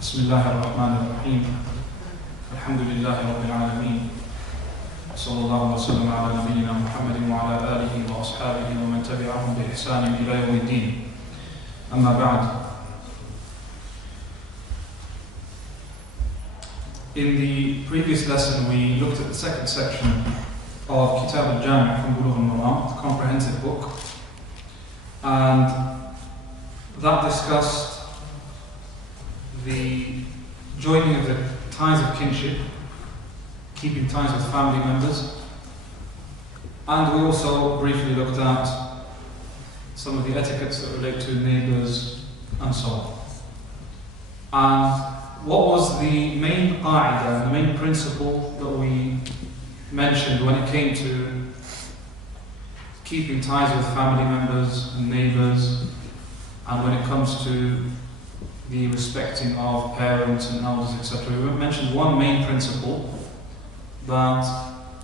بسم الله الرحمن الرحيم الحمد لله رب العالمين صلى الله وسلم على نبينا محمد وعلى آله وأصحابه ومن تبعهم بإحسان إلى يوم الدين أما بعد. In the previous lesson we looked at the second section of Kitab al-Jami' from Bulugh al-Maram, the comprehensive book, and that discussed the joining of the ties of kinship, keeping ties with family members, and we also briefly looked at some of the etiquettes that relate to neighbours and so on. And what was the main qa'idah, the main principle that we mentioned when it came to keeping ties with family members and neighbours, and when it comes to the respecting of parents and elders, etc. We mentioned one main principle that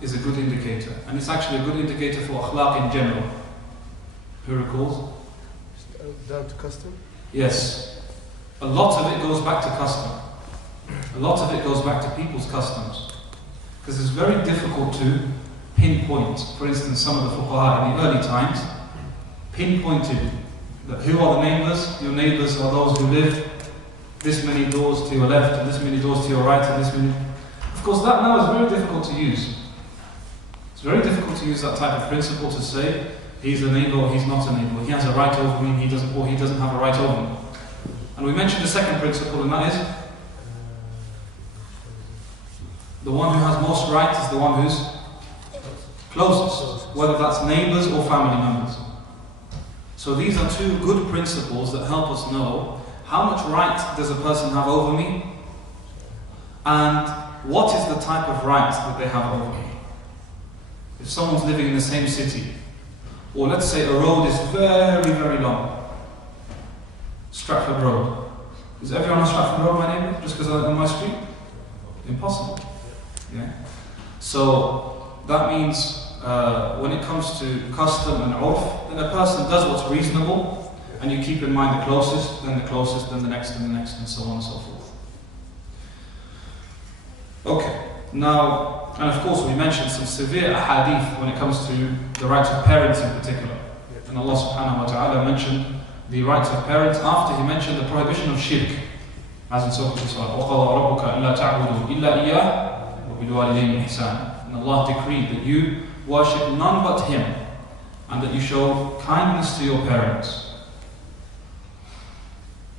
is a good indicator, and it's actually a good indicator for akhlaq in general. Who recalls? Down to custom? Yes. A lot of it goes back to custom. A lot of it goes back to people's customs. Because it's very difficult to pinpoint. For instance, some of the fuqaha in the early times pinpointed that who are the neighbours? Your neighbours are those who live this many doors to your left, and this many doors to your right, and this many. Of course, that now is very difficult to use. It's very difficult to use that type of principle to say he's a neighbour or he's not a neighbour. He has a right over me, he doesn't have a right over me. And we mentioned the second principle, and that is the one who has most right is the one who's closest, whether that's neighbours or family members. So these are two good principles that help us know how much right does a person have over me, and what is the type of right that they have over me. If someone's living in the same city, or let's say a road is very, very long, Stratford Road. Is everyone on Stratford Road my neighbour, just because I'm on my street? Impossible. Yeah. So that means when it comes to custom and urf, then a person does what's reasonable, and you keep in mind the closest, then the closest, then the next, and the next, and so on and so forth. Okay, now, and of course we mentioned some severe ahadith when it comes to the rights of parents in particular. And Allah subhanahu wa ta'ala mentioned the rights of parents after He mentioned the prohibition of shirk. As in Surah Al-Isra, وَقَضَى رَبُّكَ أَلَّا تَعْبُدُوا إِلَّا إِيَّاهُ وَبِالْوَالِدَيْنِ إِحْسَانًا. And Allah decreed that you worship none but Him, and that you show kindness to your parents.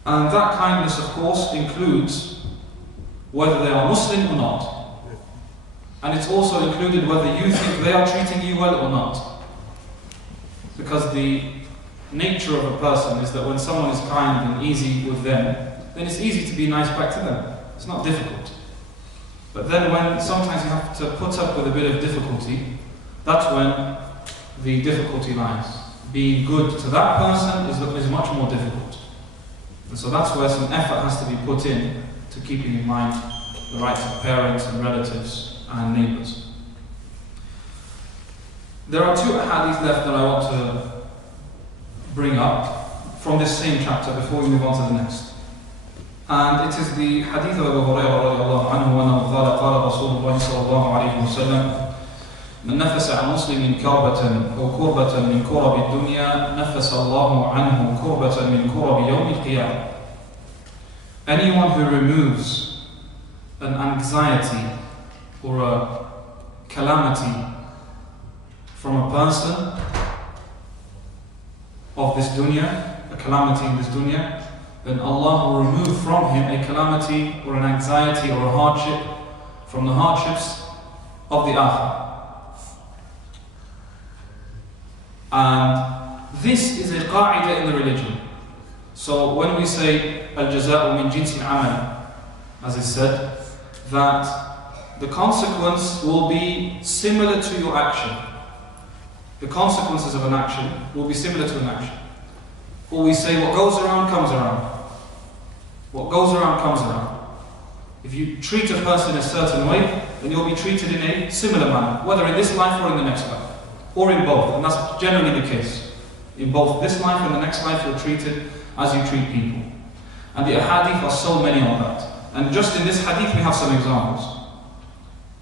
And that kindness, of course, includes whether they are Muslim or not. And it's also included whether you think they are treating you well or not. Because the nature of a person is that when someone is kind and easy with them, then it's easy to be nice back to them. It's not difficult. But then when sometimes you have to put up with a bit of difficulty, that's when the difficulty lies. Being good to that person is much more difficult. And so that's where some effort has to be put in to keeping in mind the rights of parents and relatives and neighbours. There are two hadiths left that I want to bring up from this same chapter before we move on to the next. And it is the hadith of Abu Hurairah radiallahu anhu وأنه قال رسول الله صلى الله عليه وسلم من نفس عن مسلم كربة أو كربة من كرب الدنيا نفس الله عنه كربة من كرب يوم القيامة. Anyone who removes an anxiety or a calamity from a person of this dunya, a calamity in this dunya, then Allah will remove from him a calamity or an anxiety or a hardship from the hardships of the akhirah. And this is a qa'idah in the religion. So when we say al-jaza'u min jinsi al-amal, as is said, that the consequence will be similar to your action. The consequences of an action will be similar to an action. Or we say what goes around comes around. What goes around comes around. If you treat a person a certain way, then you'll be treated in a similar manner, whether in this life or in the next life. Or in both, and that's generally the case. In both this life and the next life, you're treated as you treat people. And the hadith are so many on that. And just in this hadith we have some examples.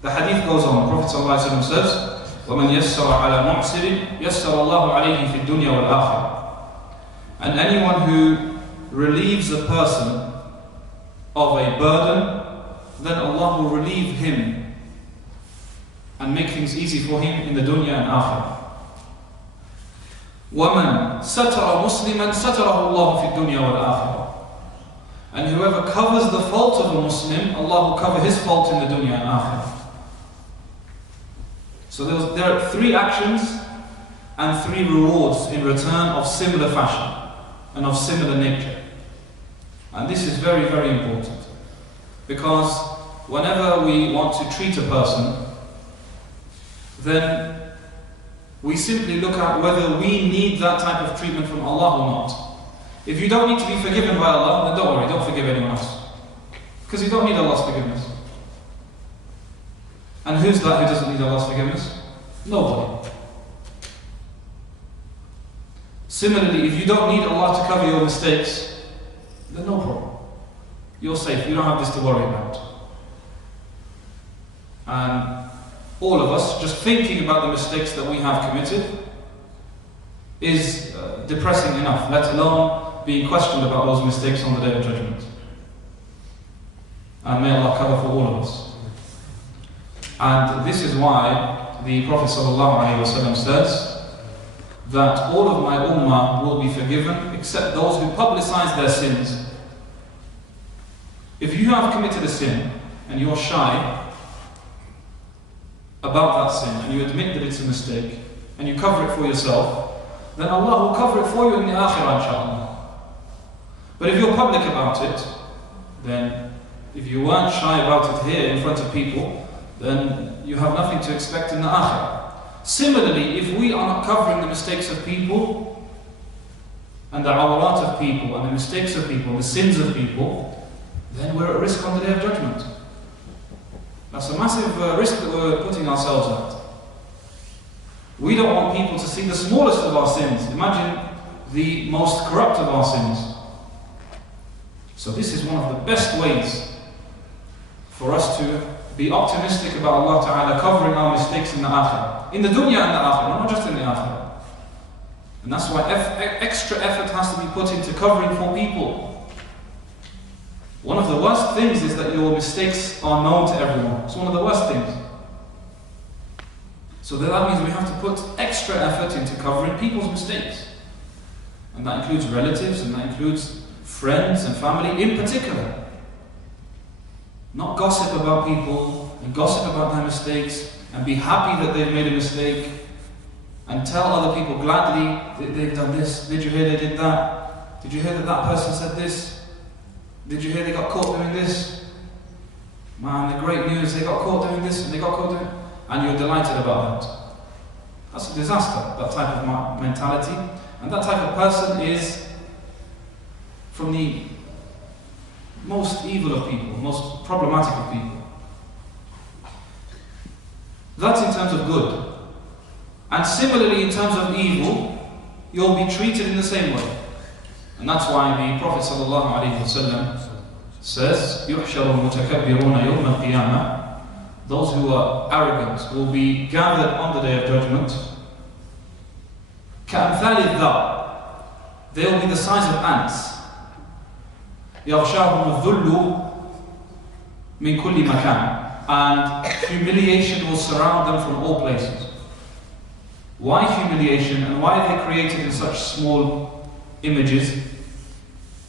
The hadith goes on. The Prophet ﷺ says, وَمَنْ يَسَّرَ عَلَى مُعْسِرٍ يَسَّرَ اللَّهُ عَلَيْهِ فِي الدُّنْيَا وَالْآخِرَةِ. And anyone who relieves a person of a burden, then Allah will relieve him and make things easy for him in the dunya and akhirah. وَمَنْ سَتَرَ مُسْلِمًا سَتَرَهُ اللَّهُ فِي الدُّنْيا وَالْآخِرَةِ. And whoever covers the fault of a Muslim, Allah will cover his fault in the dunya and akhirah. So there are 3 actions and 3 rewards in return of similar fashion and of similar nature. And this is very, very important. Because whenever we want to treat a person, then we simply look at whether we need that type of treatment from Allah or not. If you don't need to be forgiven by Allah, then don't worry, don't forgive anyone else. Because you don't need Allah's forgiveness. And who's that who doesn't need Allah's forgiveness? Nobody. Similarly, if you don't need Allah to cover your mistakes, then no problem. You're safe, you don't have this to worry about. And all of us, just thinking about the mistakes that we have committed is depressing enough, let alone being questioned about those mistakes on the Day of Judgment. And may Allah cover for all of us. And this is why the Prophet ﷺ says that all of my ummah will be forgiven except those who publicize their sins. If you have committed a sin and you're shy about that sin and you admit that it's a mistake and you cover it for yourself, then Allah will cover it for you in the akhirah, inshallah. But if you're public about it, then if you weren't shy about it here in front of people, then you have nothing to expect in the akhirah. Similarly, if we are not covering the mistakes of people and the awarat of people and the mistakes of people, the sins of people, then we're at risk on the Day of Judgment. That's a massive risk that we're putting ourselves at. We don't want people to see the smallest of our sins. Imagine the most corrupt of our sins. So this is one of the best ways for us to be optimistic about Allah Ta'ala covering our mistakes in the akhirah. In the dunya and the akhirah, not just in the akhirah. And that's why extra effort has to be put into covering for people. One of the worst things is that your mistakes are known to everyone. It's one of the worst things. So that means we have to put extra effort into covering people's mistakes. And that includes relatives, and that includes friends and family in particular. Not gossip about people, and gossip about their mistakes, and be happy that they've made a mistake, and tell other people gladly that they've done this. Did you hear they did that? Did you hear that that person said this? Did you hear they got caught doing this? Man, the great news, they got caught doing this and they got caught doing it. And you're delighted about that. That's a disaster, that type of mentality. And that type of person is from the most evil of people, most problematic of people. That's in terms of good. And similarly, in terms of evil, you'll be treated in the same way. And that's why the Prophet ﷺ says, يُحْشَرُ الْمُتَكَبِّرُونَ يَوْمَ الْقِيَامَةِ. Those who are arrogant will be gathered on the Day of Judgment. كَأَمْثَالِ الذَّرِّ. They will be the size of ants. يَغْشَاهُمُ الذُّلُّ مِنْ كُلِّ مَكَانٍ. And humiliation will surround them from all places. Why humiliation, and why are they created in such small images?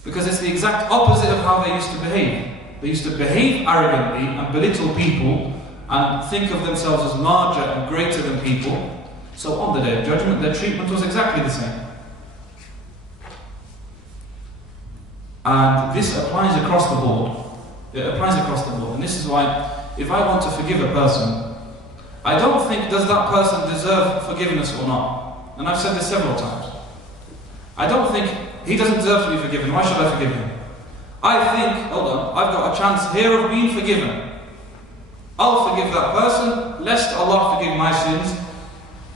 Because it's the exact opposite of how they used to behave. They used to behave arrogantly and belittle people and think of themselves as larger and greater than people. So on the Day of Judgment, their treatment was exactly the same. And this applies across the board. It applies across the board. And this is why, if I want to forgive a person, I don't think, does that person deserve forgiveness or not? And I've said this several times. I don't think he doesn't deserve to be forgiven. Why should I forgive him? I think, hold on, I've got a chance here of being forgiven. I'll forgive that person, lest Allah forgive my sins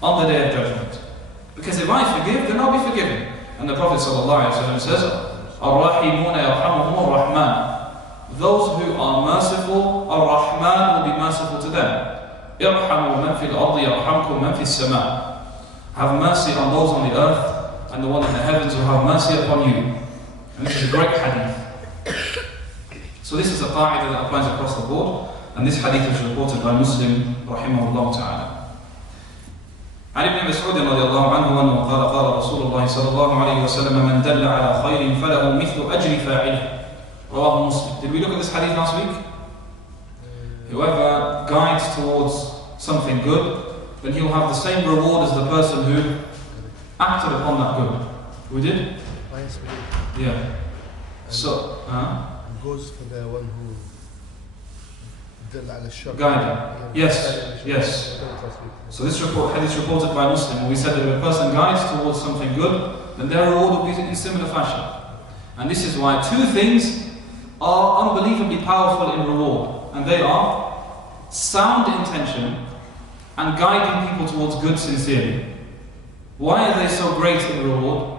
on the Day of Judgment. Because if I forgive, then I'll be forgiven. And the Prophet ﷺ says, الراحمون يرحمهم الرحمن. Those who are merciful, Ar-Rahman will be merciful to them. ارحموا من في الأرض يرحمكم من في السماء. Have mercy on those on the earth, and the one in the heavens will have mercy upon you. And this is a great hadith. So this is a qa'idah that applies across the board, and this hadith is reported by Muslim rahimahullah ta'ala. عن ابن مسعود رضي الله عنه أنه قال قال رسول الله صلى الله عليه وسلم من دل على خير فله مثل أجر فاعله. رواه مسلم. Did we look at this hadith last week? Whoever guides towards something good, then he will have the same reward as the person who acted upon that good. We did? Yeah. So, it goes for the one who guided. Yes. So this hadith reported by Muslim, we said that if a person guides towards something good, then their reward will be in similar fashion. And this is why two things are unbelievably powerful in reward, and they are sound intention and guiding people towards good sincerely. Why are they so great in reward?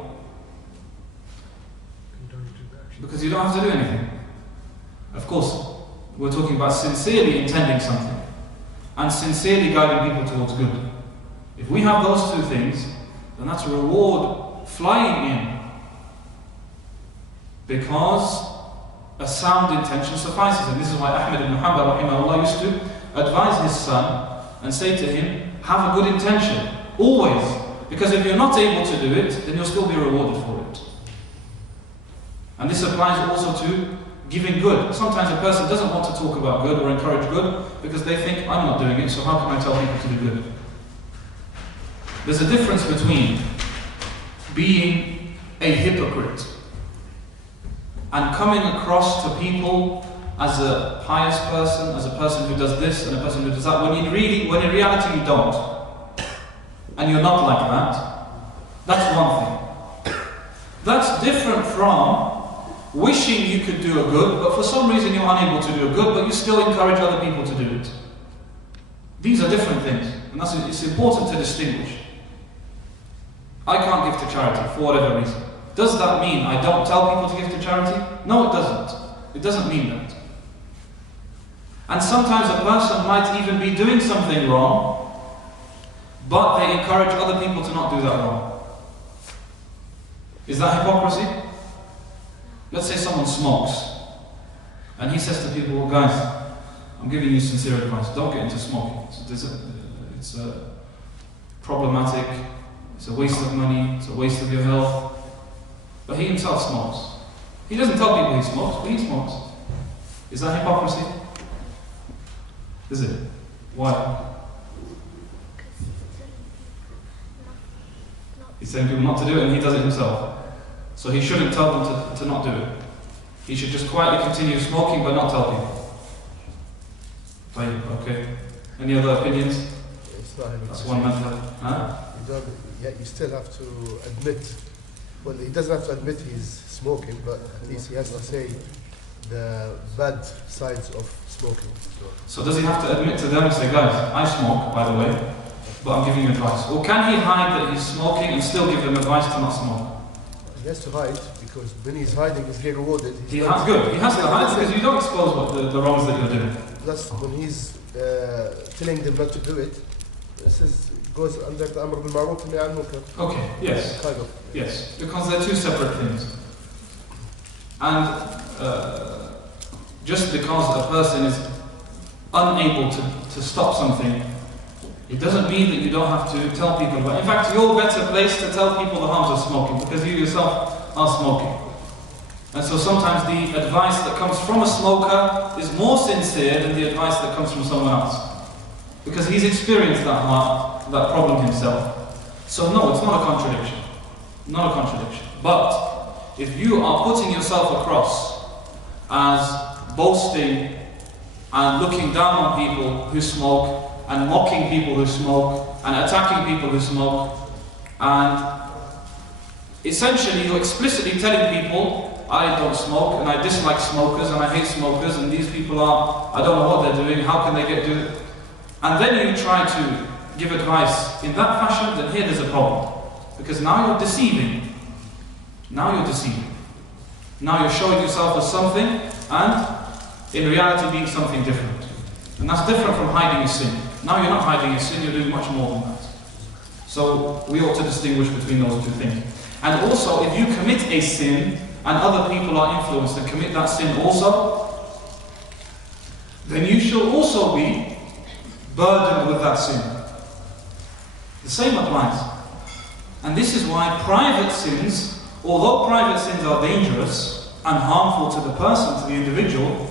Because you don't have to do anything. Of course, we're talking about sincerely intending something and sincerely guiding people towards good. If we have those two things, then that's a reward flying in, because a sound intention suffices. And this is why Ahmad ibn Hanbal rahimahullah used to advise his son and say to him, have a good intention, always. Because if you're not able to do it, then you'll still be rewarded for it. And this applies also to giving good. Sometimes a person doesn't want to talk about good or encourage good because they think, I'm not doing it, so how can I tell people to do good? There's a difference between being a hypocrite and coming across to people as a pious person, as a person who does this and a person who does that, when in reality you don't. And you're not like that. That's one thing. That's different from wishing you could do a good, but for some reason you're unable to do a good, but you still encourage other people to do it. These are different things, and it's important to distinguish. I can't give to charity for whatever reason. Does that mean I don't tell people to give to charity? No, it doesn't. It doesn't mean that. And sometimes a person might even be doing something wrong, but they encourage other people to not do that wrong. Is that hypocrisy? Let's say someone smokes, and he says to people, well guys, I'm giving you sincere advice, don't get into smoking. It's problematic, it's a waste of money, it's a waste of your health. But he himself smokes. He doesn't tell people he smokes, but he smokes. Is that hypocrisy? Is it? Why? He's telling people not to do it and he does it himself. So he shouldn't tell them to not do it. He should just quietly continue smoking but not tell people. Okay. Any other opinions? That's one method. Huh? You still have to admit. Well, he doesn't have to admit he's smoking, but at least he has to say the bad sides of smoking. So does he have to admit to them and say, guys, I smoke, by the way, but I'm giving you advice? Or can he hide that he's smoking and still give them advice to not smoke? He has to hide, because when he's hiding, he's getting rewarded. He has to hide because you don't expose what the wrongs that you're doing. That's when he's telling them not to do it. This goes under the al-Maram and al-Munkar. Okay, yes. Kind of. Yes, because they're two separate things. And just because a person is unable to stop something, it doesn't mean that you don't have to tell people about it. In fact, you're better placed to tell people the harms of smoking because you yourself are smoking. And so sometimes the advice that comes from a smoker is more sincere than the advice that comes from someone else, because he's experienced that problem himself. So no, it's not a contradiction. Not a contradiction. But if you are putting yourself across as boasting and looking down on people who smoke, and mocking people who smoke, and attacking people who smoke, and essentially you're explicitly telling people, I don't smoke, and I dislike smokers, and I hate smokers, and these people are, I don't know what they're doing, how can they do it? And then you try to give advice in that fashion, then here there's a problem. Because now you're deceiving. Now you're deceiving. Now you're showing yourself as something and in reality being something different. And that's different from hiding a sin. Now you're not hiding a sin, you're doing much more than that. So we ought to distinguish between those two things. And also, if you commit a sin and other people are influenced and commit that sin also, then you shall also be burdened with that sin. The same applies. And this is why private sins, although private sins are dangerous and harmful to the person, to the individual,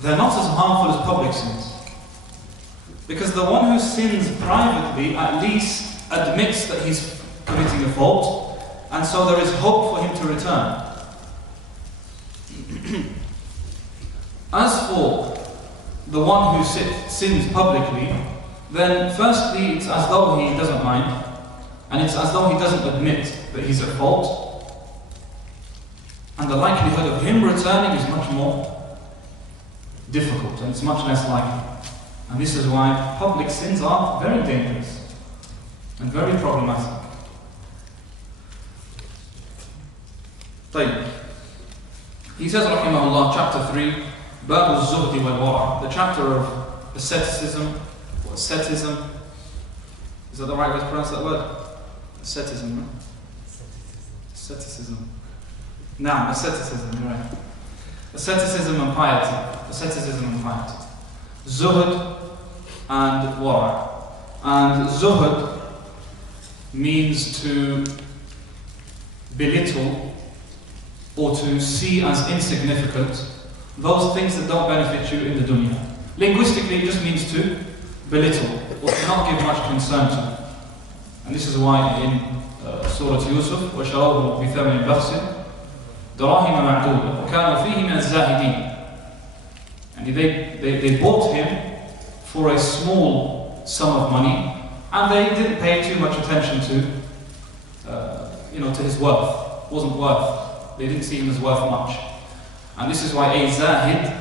they're not as harmful as public sins. Because the one who sins privately at least admits that he's committing a fault, and so there is hope for him to return. As for the one who sins publicly, then firstly it's as though he doesn't mind, and it's as though he doesn't admit that he's at fault, and the likelihood of him returning is much more difficult, and it's much less likely. And this is why public sins are very dangerous and very problematic. طيب. He says, rahimahullah, chapter 3, Bab al-Zuhdi wal-Wara', the chapter of asceticism, or ascetism. Is that the right way to pronounce that word? Asceticism, right? Asceticism. Nah, asceticism, you're right. Asceticism and piety. Asceticism and piety. Zuhd and wara'. And zuhd means to belittle or to see as insignificant those things that don't benefit you in the dunya. Linguistically, it just means to belittle or to not give much concern to. And this is why in Surah Yusuf, وَشَرَوْهُ بِثَمَنٍ بَخْسٍ دَرَاهِمَ مَعْدُودَةٍ وَكَانُوا فِيهِ مِنَ الزَّاهِدِينَ. And they bought him for a small sum of money, and they didn't pay too much attention to his worth. It wasn't worth. They didn't see him as worth much. And this is why a Zahed,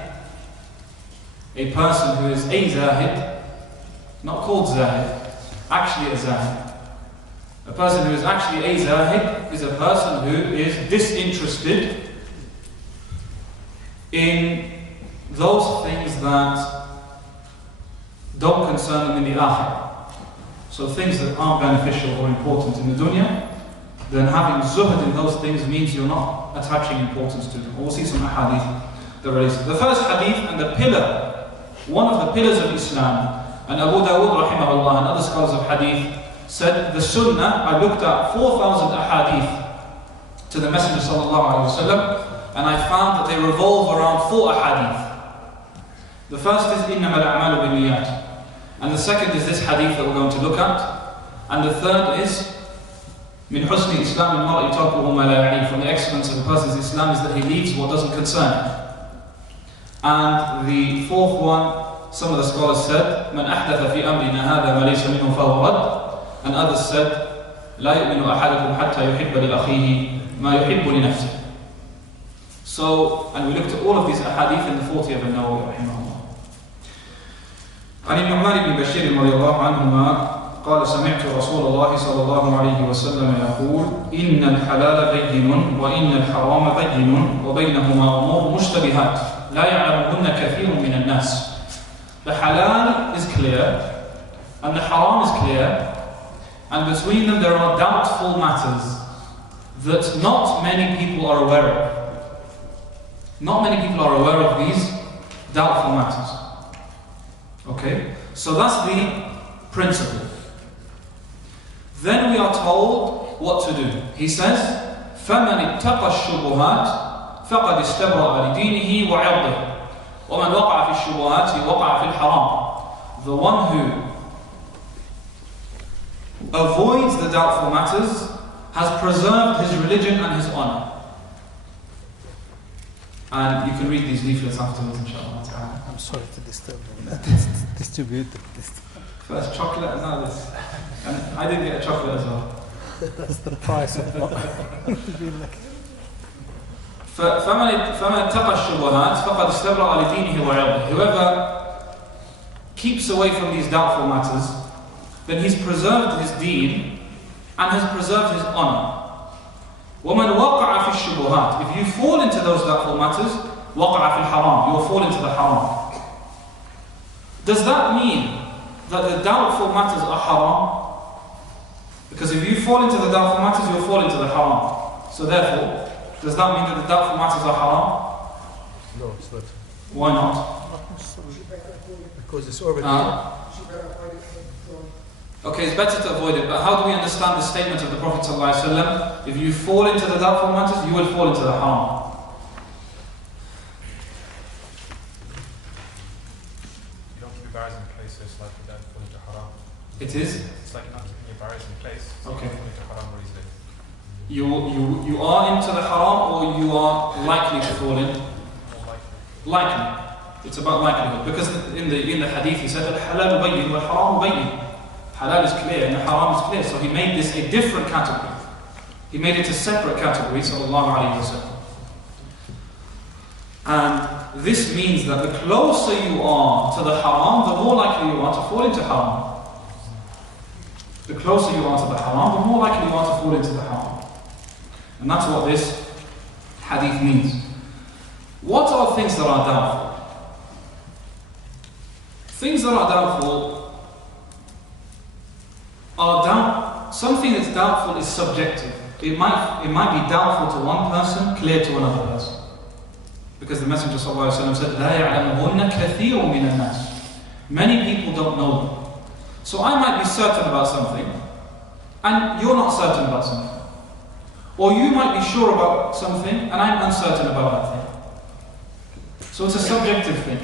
a person who is a Zahed, not called Zahed, actually a Zahed. A person who is actually a Zahed is a person who is disinterested in those things that don't concern them in the Akhirah. So things that aren't beneficial or important in the dunya, then having zuhd in those things means you're not attaching importance to them. We'll see some hadith that relates. The first hadith and the pillar, one of the pillars of Islam, and Abu Dawud rahimahullah and other scholars of hadith said the sunnah, I looked at 4,000 ahadith to the Messenger sallallahu alayhi wa sallam, and I found that they revolve around 4 ahadith. The first is إِنَّمَا الْأَعْمَالُ بِالنِّيَّاتِ, and the second is this hadith that we're going to look at, and the third is مِنْ حُسْنِ إِسْلَامِ الْمَرْءِ تَرْكُهُ مَا لَا يَعْنِيهِ, from the excellence of a person's Islam is that he leaves what doesn't concern him. And the fourth one, some of the scholars said مَنْ أَحْدَثَ فِي أَمْرِنَا هَذَا مَا لَيْسَ مِنْهُ فَهُوَ رَدٌّ, and others said لَا يُؤْمِنُ أَحَدُكُمْ حَتَّى يُحِبَّ لِأَخِيهِ مَا يُحِبُّ لِنَفْسِهِ. So, and we looked at all of these ahadith in the 40 of An-Nawawi rahimahullah. عن النعمان بن بشير رضي الله عنهما قال سمعت رسول الله صلى الله عليه وسلم يقول إن الحلال بين وإن الحرام بين وبينهما أمور مشتبهات لا يعلمهن كثير من الناس. The halal is clear and the haram is clear, and between them there are doubtful matters that not many people are aware of. Not many people are aware of these doubtful matters. Okay, so that's the principle. Then we are told what to do. He says, فَمَنِ اتَّقَى الشُّبُهَاتِ فَقَدْ اسْتَبْرَأَ لِدِينِهِ وَعِرْضِهِ وَمَنْ وَقَعَ فِي الشُّبُهَاتِ وَقَعَ فِي الْحَرَامِ. The one who avoids the doubtful matters has preserved his religion and his honor. And you can read these leaflets afterwards, inshallah. I'm sorry to disturb you. Distribute this. First chocolate and now this. And I did get a chocolate as well. That's the price of فَمَنِ اتَّقَى الشُّبُهَاتِ فَقَدْ اسْتَبْرَأَ لِدِينِهِ وَعِرْضِهِ. Whoever keeps away from these doubtful matters, then he's preserved his deen and has preserved his honor. وَمَنْ وَقَعَ فِي الشُّبُهَاتِ. If you fall into those doubtful matters, وَقَعَ فِي الْحَرَامِ. You will fall into the haram. Does that mean that the doubtful matters are haram? Because if you fall into the doubtful matters, you'll fall into the haram. So therefore, does that mean that the doubtful matters are haram? No, it's not. Why not? Because it's already. Okay, it's better to avoid it, but how do we understand the statement of the Prophet ﷺ? If you fall into the doubtful matters, you will fall into the haram. You don't keep your barriers in place, so it's like you don't fall into haram. It is? It's like you're not keeping your barriers in place, so okay. you don't fall into haram more easily. You are into the haram, or you are likely to fall in? More likely. Likely. It's about likelihood. Because in the hadith he said, Al-halal bayyin wal-haram bayyin. Halal is clear and the haram is clear. So he made this a different category. He made it a separate category, sallallahu alayhi wa sallam. And this means that the closer you are to the haram, the more likely you are to fall into haram. The closer you are to the haram, the more likely you are to fall into the haram. And that's what this hadith means. What are things that are doubtful? Things that are doubtful are something that's doubtful is subjective. It might be doubtful to one person, clear to another person. Because the Messenger ﷺ said, لا يعلمهن كثير من الناس. Many people don't know them. So I might be certain about something, and you're not certain about something. Or you might be sure about something, and I'm uncertain about that thing. So it's a subjective thing.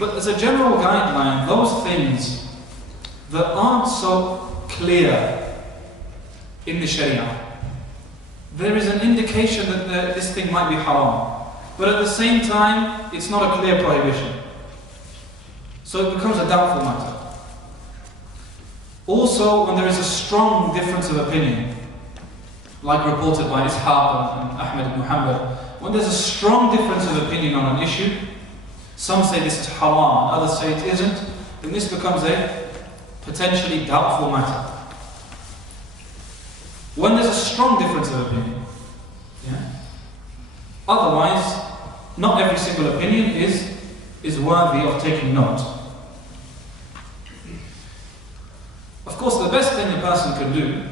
But as a general guideline, those things that aren't so clear in the Sharia, there is an indication that this thing might be haram. But at the same time, it's not a clear prohibition. So it becomes a doubtful matter. Also, when there is a strong difference of opinion, like reported by Ishaq and Ahmed ibn Hanbal, when there's a strong difference of opinion on an issue, some say this is haram, others say it isn't, then this becomes a potentially doubtful matter. When there's a strong difference of opinion. Yeah? Otherwise, not every single opinion is worthy of taking note. Of course, the best thing a person can do,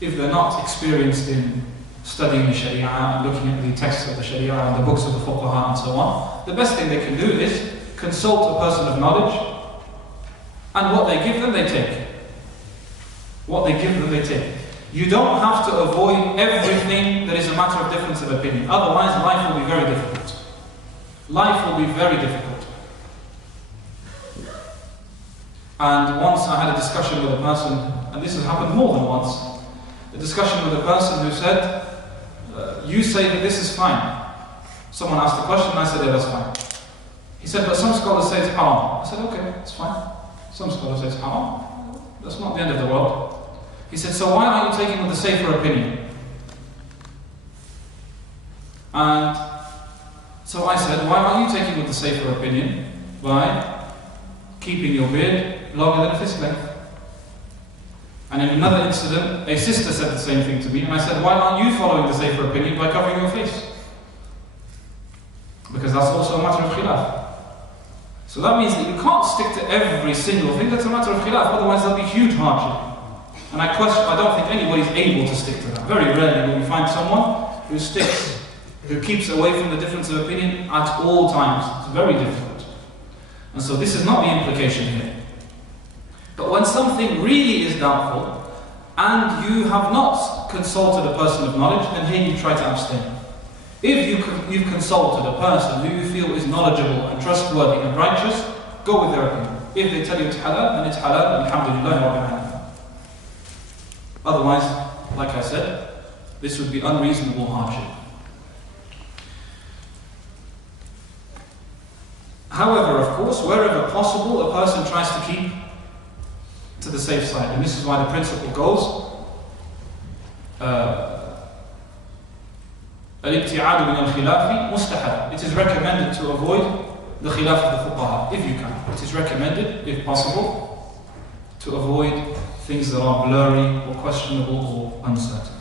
if they're not experienced in studying the Sharia and looking at the texts of the Sharia and the books of the Fuqaha and so on, the best thing they can do is consult a person of knowledge, and what they give them, they take. What they give them, they take. You don't have to avoid everything that is a matter of difference of opinion. Otherwise, life will be very difficult. Life will be very difficult. And once I had a discussion with a person, and this has happened more than once, a discussion with a person who said, you say that this is fine. Someone asked a question and I said, yeah, that's fine. He said, but some scholars say it's haram. I said, okay, it's fine. Some scholars say it's haram. That's not the end of the world. He said, so why aren't you taking with the safer opinion? And so I said, why aren't you taking with the safer opinion by keeping your beard longer than a fist length? And in another incident, a sister said the same thing to me, and I said, why aren't you following the safer opinion by covering your face? Because that's also a matter of khilaf. So that means that you can't stick to every single thing, that's a matter of khilaf, otherwise there'll be huge hardship. And I don't think anybody's able to stick to that. Very rarely will you find someone who sticks, who keeps away from the difference of opinion at all times. It's very difficult. And so this is not the implication here. But when something really is doubtful, and you have not consulted a person of knowledge, then here you try to abstain. If you've consulted a person who you feel is knowledgeable and trustworthy and righteous, go with their opinion. If they tell you it's halal, then it's halal, and alhamdulillah rabbil alamin. Otherwise, like I said, this would be unreasonable hardship. However, of course, wherever possible, a person tries to keep to the safe side. And this is why the principle goes, al-ibti'adu min al-khilafi mustahab. It is recommended to avoid the khilaf of the fuqaha, if you can. It is recommended, if possible, to avoid things that are blurry or questionable or uncertain.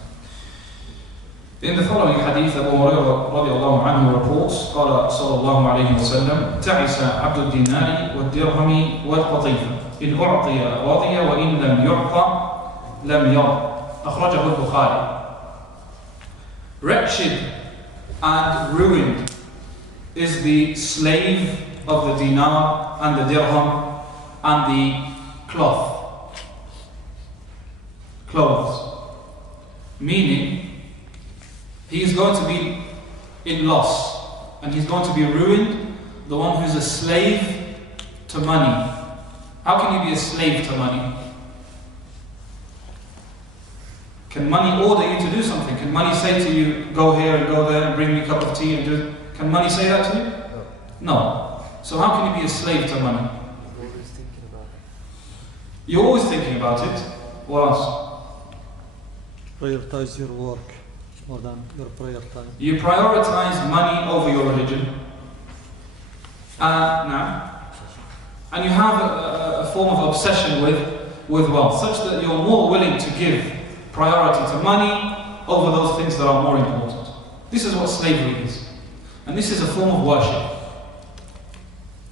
In the following hadith, Abu Hurairah radiallahu anhu reports, قال صلى الله عليه وسلم: تعس عبد الدينار والدرهم والقطيفة إن أعطي رضي وإن لم يعطى لم يرض. أخرجه البخاري. Wretched and ruined is the slave of the dinar and the dirham and the clothes. Meaning, he is going to be in loss and he's going to be ruined, the one who's a slave to money. How can you be a slave to money? Can money order you to do something? Can money say to you, go here and go there and bring me a cup of tea and do? Can money say that to you? No. So how can you be a slave to money? You're always thinking about it. What else? Prioritize your work more than your prayer time. You prioritize money over your religion. And you have a form of obsession with wealth, such that you're more willing to give priority to money over those things that are more important. This is what slavery is. And this is a form of worship.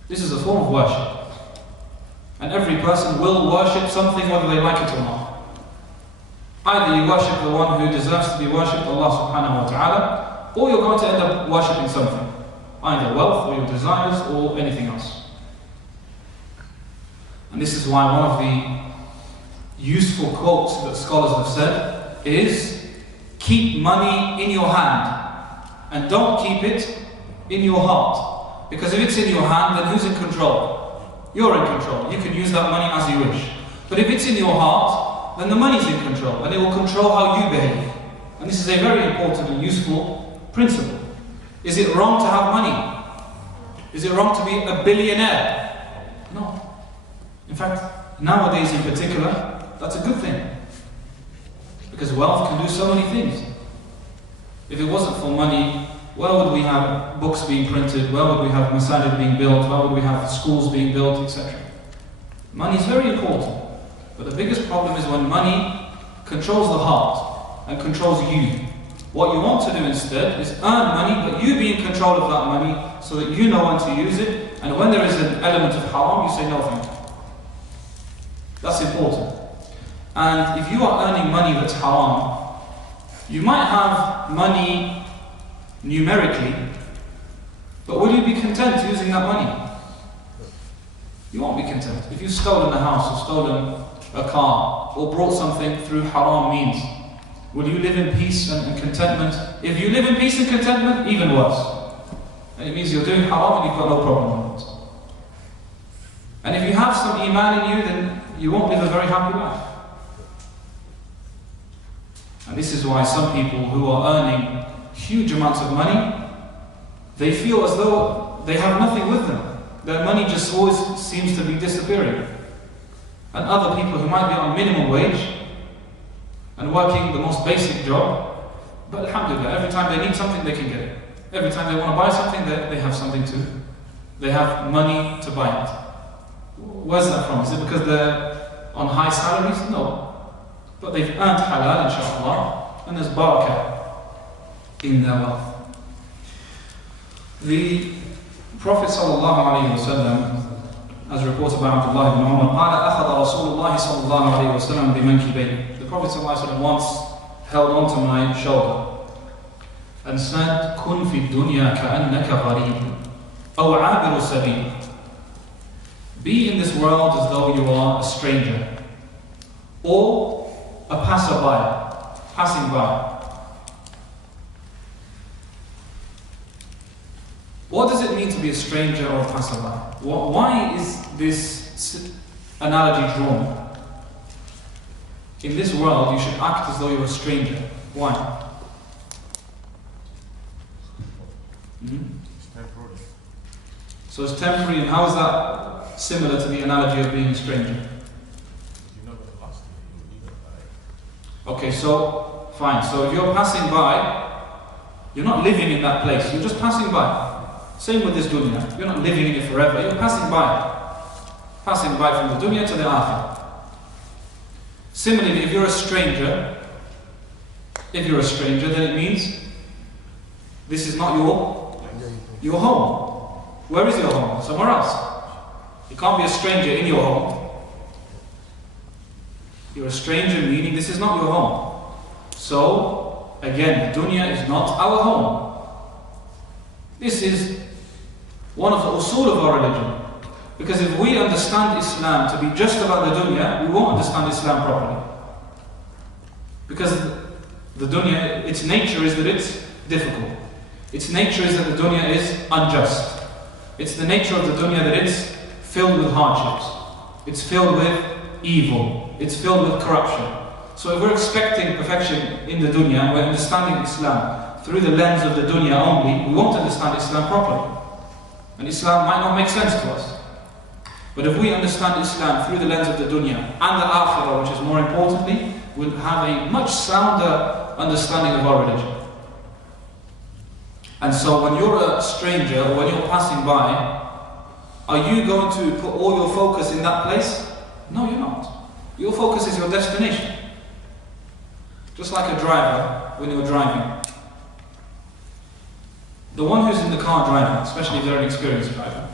This is a form of worship. And every person will worship something whether they like it or not. Either you worship the one who deserves to be worshipped, Allah subhanahu wa ta'ala, or you're going to end up worshipping something. Either wealth or your desires or anything else. And this is why one of the useful quotes that scholars have said is, keep money in your hand and don't keep it in your heart. Because if it's in your hand, then who's in control? You're in control. You can use that money as you wish. But if it's in your heart, then the money's in control and it will control how you behave. And this is a very important and useful principle. Is it wrong to have money? Is it wrong to be a billionaire? No. In fact, nowadays in particular, that's a good thing. Because wealth can do so many things. If it wasn't for money, where would we have books being printed? Where would we have masajid being built? Where would we have schools being built, etc.? Money is very important. But the biggest problem is when money controls the heart and controls you. What you want to do instead is earn money, but you be in control of that money so that you know when to use it. And when there is an element of haram, you say no thank you. That's important. And if you are earning money that's haram, you might have money numerically, but will you be content using that money? You won't be content. If you've stolen a house or stolen a car or brought something through haram means, will you live in peace and contentment? If you live in peace and contentment, even worse. And it means you're doing haram and you've got no problem with it. And if you have some iman in you, then you won't live a very happy life. And this is why some people who are earning huge amounts of money, they feel as though they have nothing with them. Their money just always seems to be disappearing. And other people who might be on minimum wage and working the most basic job, but alhamdulillah, every time they need something, they can get it. Every time they want to buy something, they have something to. They have money to buy it. Where's that from? Is it because they're on high salaries? No. But they've earned halal, inshallah, and there's barakah in their wealth. The Prophet ﷺ, as reported by Abdullah ibn Umar, قال أخذ رسول الله صلى الله عليه وسلم بمنكبيه. The Prophet ﷺ once held onto my shoulder and said, كن في الدنيا كأنك غريب أو عابر سبيل. Be in this world as though you are a stranger or a passerby, passing by. What does it mean to be a stranger or a passerby? Why is this analogy drawn? In this world, you should act as though you're a stranger. Why? It's temporary. So it's temporary, and how is that similar to the analogy of being a stranger? You know the last thing you need. Okay, so fine. So if you're passing by, you're not living in that place. You're just passing by. Same with this dunya. You're not living in it forever. You're passing by. Passing by from the dunya to the akhirah. Similarly, if you're a stranger, If you're a stranger, then it means this is not your home. Where is your home? Somewhere else. You can't be a stranger in your home. You're a stranger, meaning this is not your home. So, again, dunya is not our home. This is one of the usul of our religion. Because if we understand Islam to be just about the dunya, we won't understand Islam properly. Because the dunya, its nature is that it's difficult. Its nature is that the dunya is unjust. It's the nature of the dunya that it's filled with hardships. It's filled with evil. It's filled with corruption. So if we're expecting perfection in the dunya and we're understanding Islam through the lens of the dunya only, we won't understand Islam properly. And Islam might not make sense to us. But if we understand Islam through the lens of the dunya and the akhirah, which is more importantly, we'll have a much sounder understanding of our religion. And so when you're a stranger or when you're passing by, are you going to put all your focus in that place? No, you're not. Your focus is your destination. Just like a driver when you're driving. The one who's in the car driving, especially if they're an experienced driver,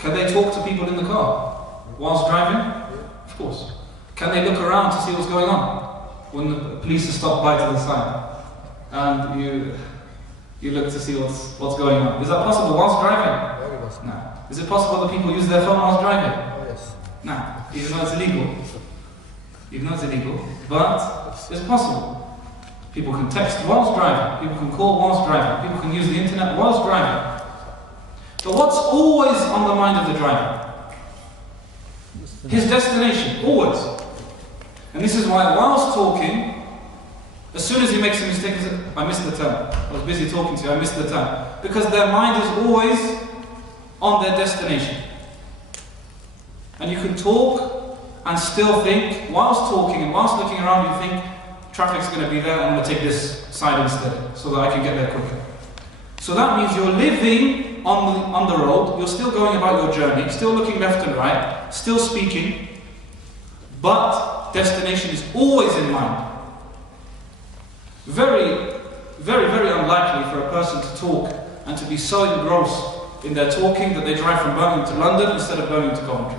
can they talk to people in the car whilst driving? Of course. Can they look around to see what's going on? When the police are stopped by to the side and you look to see what's going on. Is that possible whilst driving? Very possible. No. Is it possible that people use their phone whilst driving? Yes. No. Even though it's illegal. Even though it's illegal. But it's possible. People can text whilst driving. People can call whilst driving. People can use the internet whilst driving. But what's always on the mind of the driver? His destination. Always. And this is why whilst talking, as soon as he makes a mistake, he says, I missed the turn. I was busy talking to you, I missed the turn. Because their mind is always on their destination. And you can talk and still think, whilst talking and whilst looking around, you think, traffic's going to be there, I'm going to take this side instead, so that I can get there quicker. So that means you're living on the road, you're still going about your journey, still looking left and right, still speaking, but destination is always in mind. Very, very, very unlikely for a person to talk and to be so engrossed in their talking that they drive from Birmingham to London instead of Birmingham to Coventry.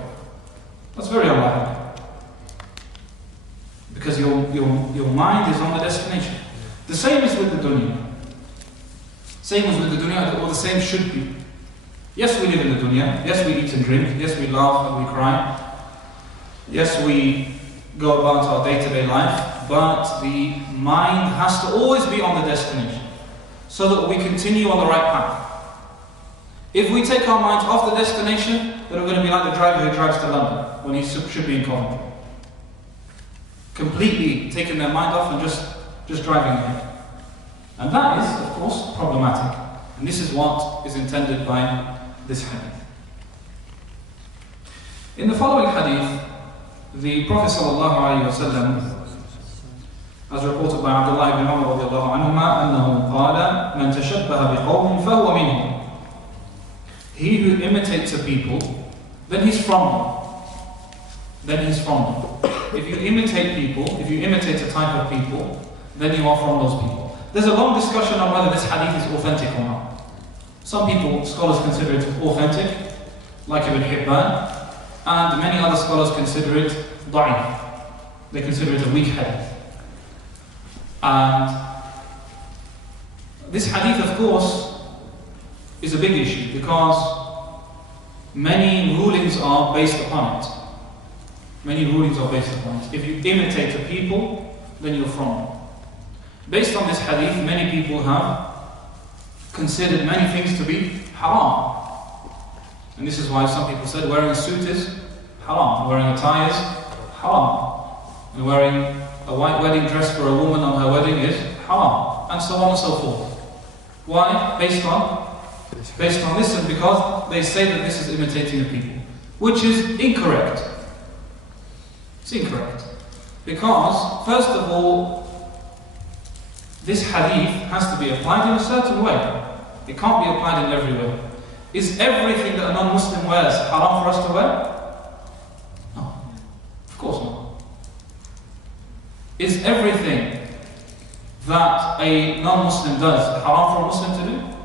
That's very unlikely. Because your mind is on the destination. The same is with the dunya. Same as with the dunya, or the same should be. Yes, we live in the dunya. Yes, we eat and drink. Yes, we laugh and we cry. Yes, we go about our day-to-day life. But the mind has to always be on the destination, so that we continue on the right path. If we take our minds off the destination, then we're going to be like the driver who drives to London when he should be in Coventry. Completely taking their mind off and just driving ahead. And that is, of course, problematic. And this is what is intended by this hadith. In the following hadith, the Prophet ﷺ, as reported by Abdullah ibn Umar radiallahu anhuma, أنه قال من تشبه بقوم فهو منهم. He who imitates a people, then he's from them. Then he's from them. If you imitate people, if you imitate a type of people, then you are from those people. There's a long discussion on whether this hadith is authentic or not. Some people, scholars consider it authentic, like Ibn Hibban, and many other scholars consider it da'if. They consider it a weak hadith. And this hadith, of course, is a big issue because many rulings are based upon it. Many rulings are based upon it. If you imitate a people, then you're from them. Based on this hadith, many people have considered many things to be haram. And this is why some people said wearing a suit is haram, wearing a tie is haram, and wearing a white wedding dress for a woman on her wedding is haram, and so on and so forth. Why? Based on this, and because they say that this is imitating the people, which is incorrect. It's incorrect. Because, first of all, this hadith has to be applied in a certain way. It can't be applied in every way. Is everything that a non-Muslim wears haram for us to wear? No. Of course not. Is everything that a non-Muslim does haram for a Muslim to do?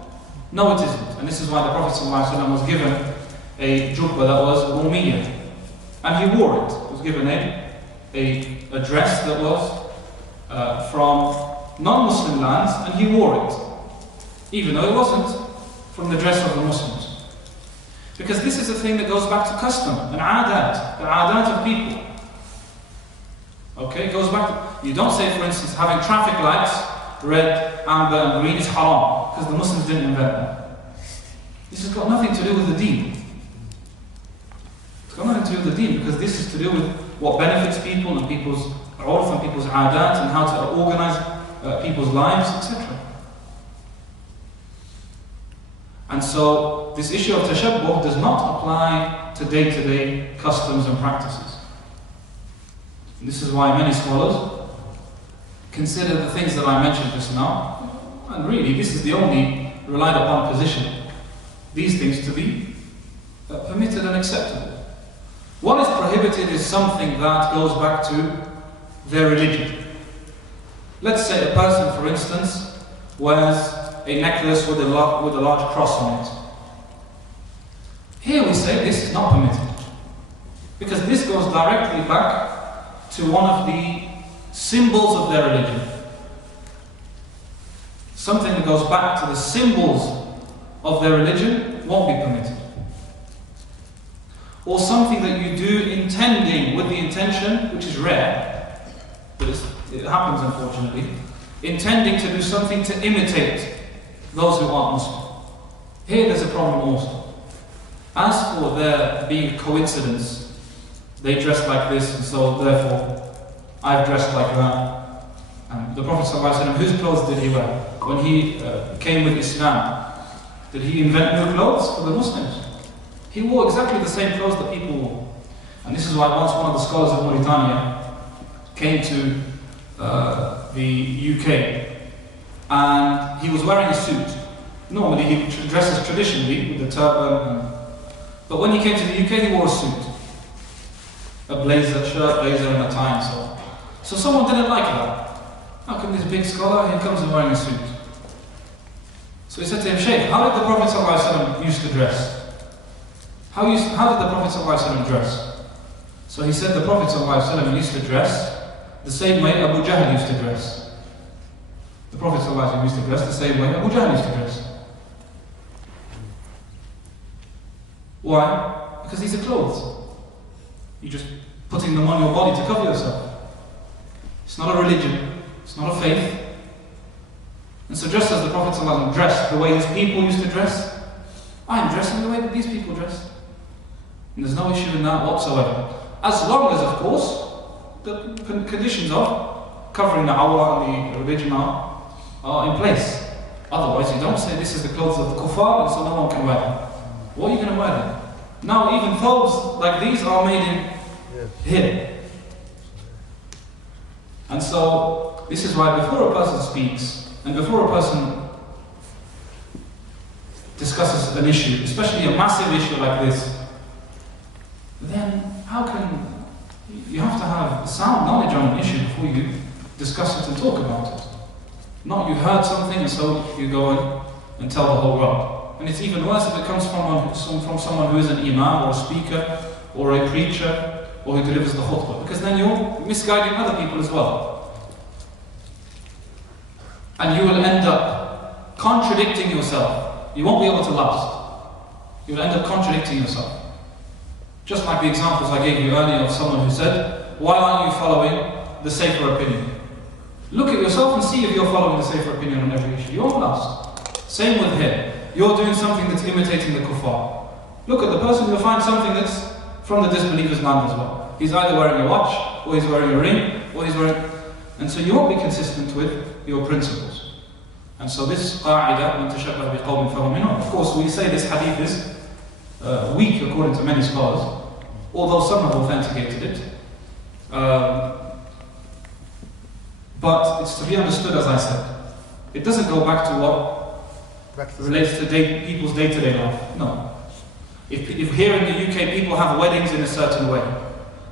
No, it isn't. And this is why the Prophet ﷺ was given a jubba that was Rumiyya. And he wore it. He was given a dress that was from non-Muslim lands, and he wore it. Even though it wasn't from the dress of the Muslims. Because this is a thing that goes back to custom, an adat, the adat of people. Okay, it goes back to, you don't say, for instance, having traffic lights, red, amber and green is haram, because the Muslims didn't invent that. This has got nothing to do with the deen. It's got nothing to do with the deen, because this is to do with what benefits people and people's urf and people's adat and how to organize people's lives, etc. And so, this issue of tashabbuh does not apply to day-to-day customs and practices. And this is why many scholars consider the things that I mentioned just now, and really this is the only relied upon position, these things to be permitted and acceptable. What is prohibited is something that goes back to their religion. Let's say a person, for instance, wears a necklace with a large cross on it. Here we say this is not permitted, because this goes directly back to one of the symbols of their religion. Something that goes back to the symbols of their religion won't be permitted. Or something that you do intending with the intention, which is rare, but it happens unfortunately, intending to do something to imitate those who aren't Muslim. Here there's a problem also. As for there being a coincidence, they dress like this and so therefore I've dressed like that. And the Prophet ﷺ, whose clothes did he wear? When he came with Islam, did he invent new clothes for the Muslims? He wore exactly the same clothes that people wore. And this is why once one of the scholars of Mauritania came to the UK and he was wearing a suit. Normally he dresses traditionally with the turban, but when he came to the UK he wore a suit. A blazer, shirt, blazer and a tie and so on. So someone didn't like that. How come this big scholar, he comes and wearing a suit? So he said to him, Shaykh, how did the Prophet ﷺ used to dress? How did the Prophet ﷺ dress? So he said the Prophet ﷺ used to dress the same way Abu Jahl used to dress. The Prophet ﷺ used to dress the same way Abu Jahl used to dress. Why? Because these are clothes. You're just putting them on your body to cover yourself. It's not a religion, it's not a faith. And so just as the Prophet ﷺ dressed the way his people used to dress, I am dressing the way that these people dress. And there's no issue in that whatsoever. As long as, of course, the conditions of covering the awra and the religion are in place. Otherwise you don't say this is the clothes of the kuffar and so no one can wear them. What are you going to wear then? Now even thobes like these are made in here. And so this is why before a person speaks and before a person discusses an issue, especially a massive issue like this, then how can you have to have sound knowledge on an issue before you discuss it and talk about it. Not you heard something and so you go in and tell the whole world. And it's even worse if it comes from someone who is an imam or a speaker or a preacher or who delivers the khutbah, because then you're misguiding other people as well. And you will end up contradicting yourself. You won't be able to last. You will end up contradicting yourself. Just like the examples I gave you earlier of someone who said, why aren't you following the safer opinion? Look at yourself and see if you're following the safer opinion on every issue. You won't last. Same with here. You're doing something that's imitating the kuffar. Look at the person, you'll find something that's from the disbeliever's land as well. He's either wearing a watch, or he's wearing a ring, or he's wearing... And so you won't be consistent with your principles. And so this qa'idah, مَنْ تَشَبَّهَ بِقَوْمٍ فَهُوَ مِنْهُمْ. Of course, we say this hadith is weak according to many scholars, although some have authenticated it. But it's to be understood, as I said. It doesn't go back to what relates to people's day-to-day life. No. If here in the UK people have weddings in a certain way,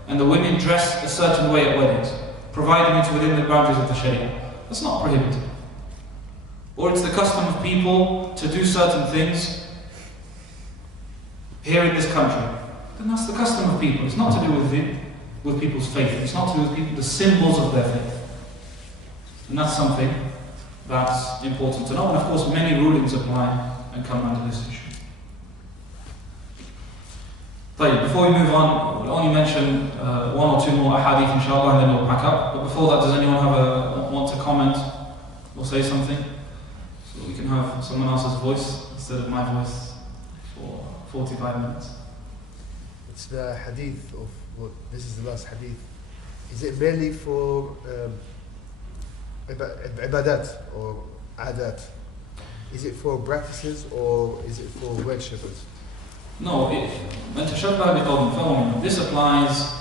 and the women dress a certain way at weddings, providing it's within the boundaries of the Sharia, That's not prohibited. Or it's the custom of people to do certain things here in this country. Then that's the custom of people. It's not to do with people's faith. It's not to do with the symbols of their faith. And that's something that's important to know. And of course, many rulings apply and come under this issue. Before we move on, we'll only mention one or two more ahadith inshallah, and then we'll pack up. But before that, does anyone want to comment or say something? So we can have someone else's voice instead of my voice for 45 minutes. It's the hadith of what? This is the last hadith. Is it mainly for ibadat or adat? Is it for practices or is it for worshippers? No, this applies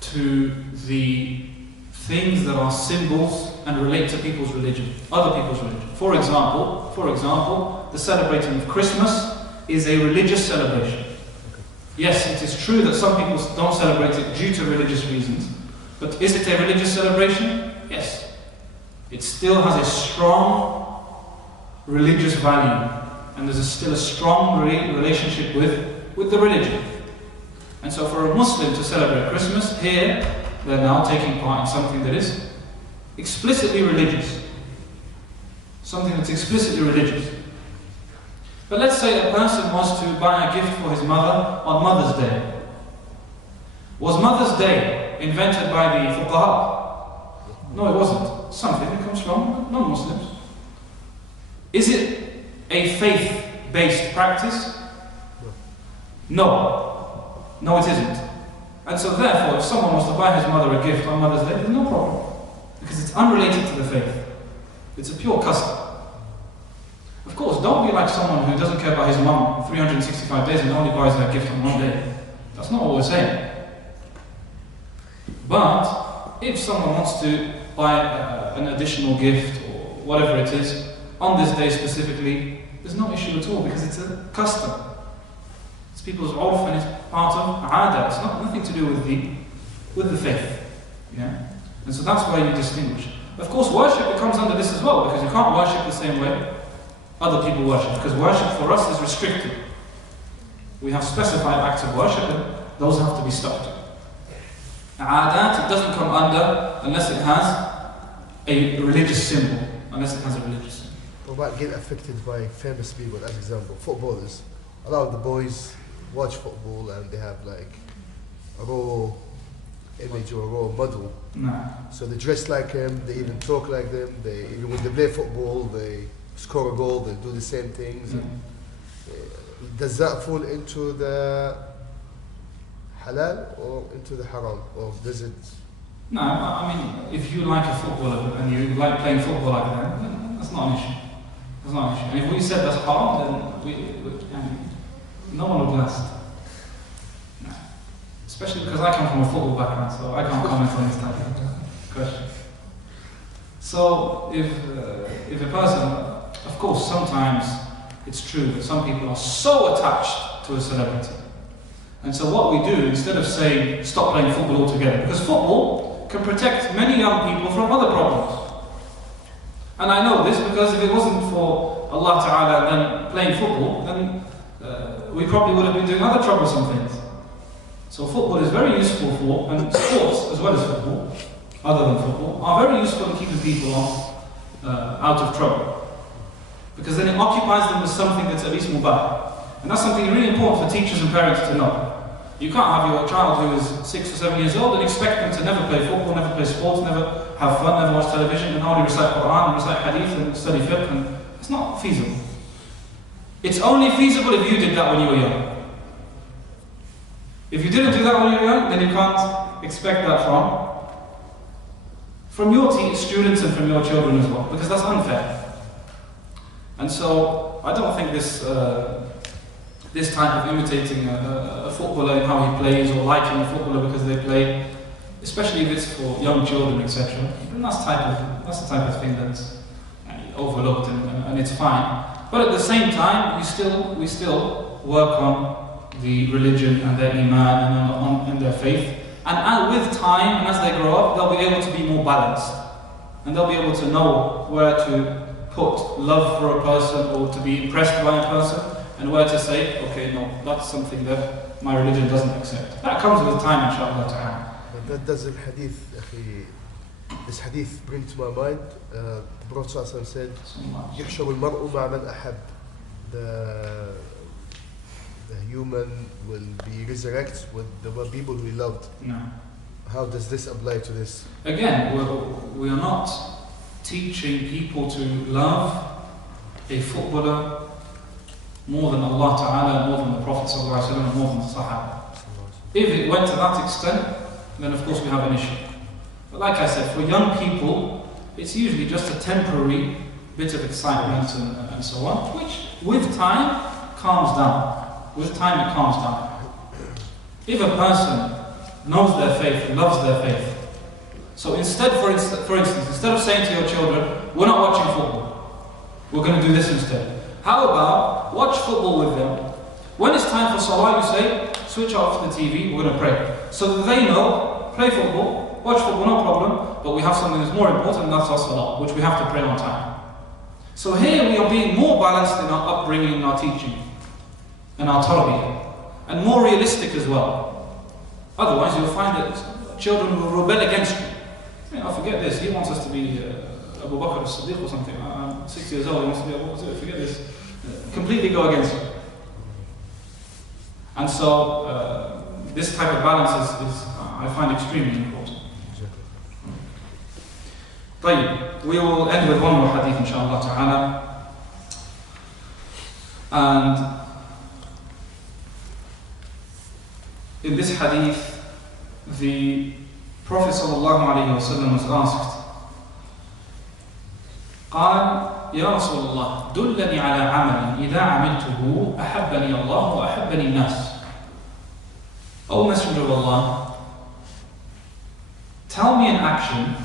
to the things that are symbols and relate to people's religion, other people's religion. For example, the celebrating of Christmas is a religious celebration. Yes, it is true that some people don't celebrate it due to religious reasons, but is it a religious celebration? Yes. It still has a strong religious value. And there's still a strong relationship with the religion. And so for a Muslim to celebrate Christmas, here they're now taking part in something that is explicitly religious. Something that's explicitly religious. But let's say a person wants to buy a gift for his mother on Mother's Day. Was Mother's Day invented by the fuqaha? No, it wasn't. Something that comes from non-Muslims. Is it a faith-based practice? No. No, it isn't. And so therefore, if someone wants to buy his mother a gift on Mother's Day, there's no problem. Because it's unrelated to the faith. It's a pure custom. Of course, don't be like someone who doesn't care about his mum 365 days and only buys her gift on one day. That's not what we're saying. But if someone wants to buy an additional gift or whatever it is, on this day specifically, there's no issue at all because it's a custom. It's people's urf and it's part of aada. It's nothing to do with the faith. Yeah? And so that's why you distinguish. Of course, worship comes under this as well because you can't worship the same way other people worship because worship for us is restricted. We have specified acts of worship and those have to be stuck to. Aadat, it doesn't come under unless it has a religious symbol. Unless it has a religious symbol. What about getting affected by famous people, as example, footballers? A lot of the boys watch football and they have like a raw image or a raw model. No. So they dress like him, they even talk like them, even when they play football, they score a goal, they do the same things. Does that fall into the halal or into the haram? Or does it? No, I mean, if you like a footballer and you like playing football like that, then that's not an issue. That's not an issue. And if we said that's haram, then no one would last. No. Especially because I come from a football background, so I can't comment on this type of question. So, if a person, of course, sometimes it's true that some people are so attached to a celebrity. And so what we do, instead of saying, stop playing football altogether, because football can protect many young people from other problems. And I know this because if it wasn't for Allah Ta'ala then playing football, then we probably would have been doing other troublesome things. So football is very useful for, and sports as well as football, other than football, are very useful in keeping people out of trouble. Because then it occupies them with something that's at least mubah. And that's something really important for teachers and parents to know. You can't have your child who is 6 or 7 years old and expect them to never play football, never play sports, never have fun, never watch television, and only recite Quran, and recite hadith, and study fiqh, and it's not feasible. It's only feasible if you did that when you were young. If you didn't do that when you were young, then you can't expect that from your students and from your children as well, because that's unfair. And so, I don't think this type of imitating a footballer and how he plays, or liking a footballer because they play, especially if it's for young children, etc., then that's the type of thing that's overlooked and it's fine. But at the same time, we still work on the religion and their iman and their faith. And with time, and as they grow up, they'll be able to be more balanced. and they'll be able to know where to put love for a person or to be impressed by a person, and where to say, okay, no, that's something that my religion doesn't accept. That comes with time, inshallah ta'ala. But that doesn't hadith, this hadith bring to my mind, the Prophet ﷺ said, يحشر المرء مع من أحب. The human will be resurrected with the people who he loved. No. How does this apply to this? Again, we are not teaching people to love a footballer more than Allah Ta'ala, more than the Prophet ﷺ, and more than the Sahaba. If it went to that extent, then of course we have an issue. But like I said, for young people, it's usually just a temporary bit of excitement and so on, which with time calms down. With time it calms down. If a person knows their faith and loves their faith, so instead, for instance, instead of saying to your children, we're not watching football, we're going to do this instead. How about watch football with them? When it's time for salah, you say, switch off the TV, we're going to pray. So that they know, play football, watch football, no problem, but we have something that's more important, and that's our salah, which we have to pray on time. So here we are being more balanced in our upbringing and our teaching, and our tarbiyah, and more realistic as well. Otherwise you'll find that children will rebel against you. I forget this, he wants us to be Abu Bakr as-Siddiq or something. I'm 6 years old, he wants to be Abu Bakr, forget this. Completely go against you. And so this type of balance is I find extremely important. طيب, we will end with one more hadith inshallah ta'ala. And in this hadith, the Prophet sallallahu alayhi wa sallam was asked, قال يا رسول الله دلني على عمل إذا عملته أحبني الله وأحبني الناس. O Messenger of Allah, tell me an action,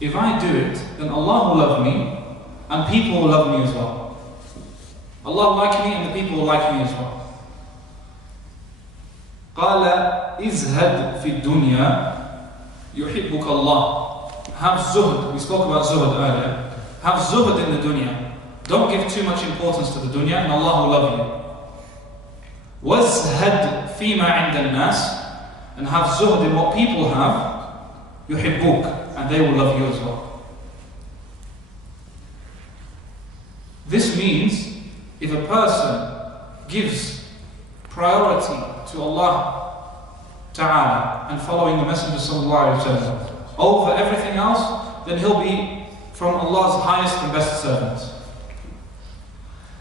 if I do it, then Allah will love me and people will love me as well. Allah will like me and the people will like me as well. قال ازهد في الدنيا يحبك الله. Have zuhd, we spoke about zuhd earlier. Have zuhd in the dunya. Don't give too much importance to the dunya and Allah will love you. وازهد فيما عند الناس, and have zuhd in what people have. يحبوك, and they will love you as well. This means if a person gives priority to Allah Ta'ala and following the Messenger sallallahu alaihi wasallam over everything else, then he'll be from Allah's highest and best servants.